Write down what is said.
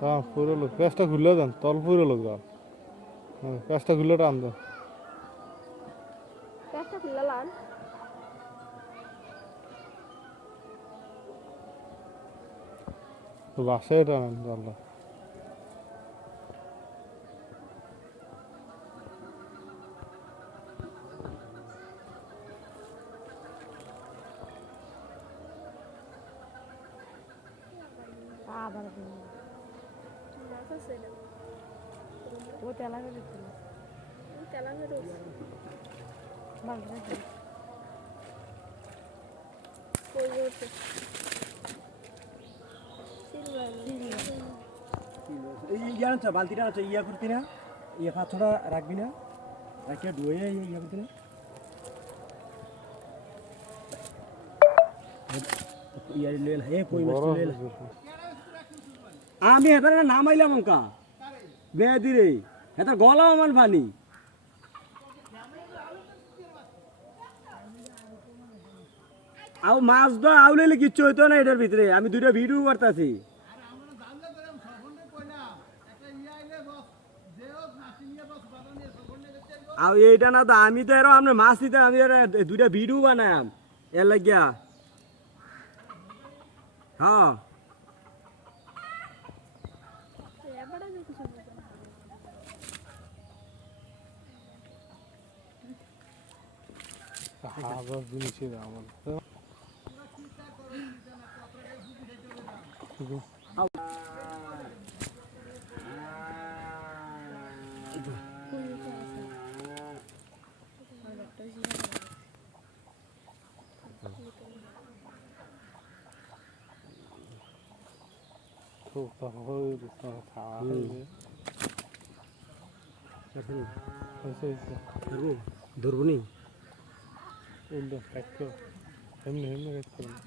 হ্যাঁ পুরো লোক পেঁচটা খুললেও দেন তল পুরো লোক যান হ্যাঁ পেঁচটা খুললে টান দেন তো বাসায় টানেন জানলা ও তেলা করে দিচ্ছিল তেলা করে বালতি বালতিটা আছে ইয়া করতি না ইয়া পাথরটা রাখবি না রাখিয়া ধুয়ে ইয়া করতি না আমি এবার নামাইলাম অঙ্কা বেদি রে এটা গলা আমার পানি আও মাছ দা আউলেলে কিচ্ছু হইতো না এটার ভিতরে আমি দুইটা ভিডিও করতেছি আর এইটা না তো আমি তো এরকম আপনার মাছ দিতে আমি দুইটা ভিডিও বানাম এর লাগিয়া হ্যাঁ আবার জিনিসের আমার খুব ধরবো নি উল্টো কাজ করো এমনি এমনি কাজ করো না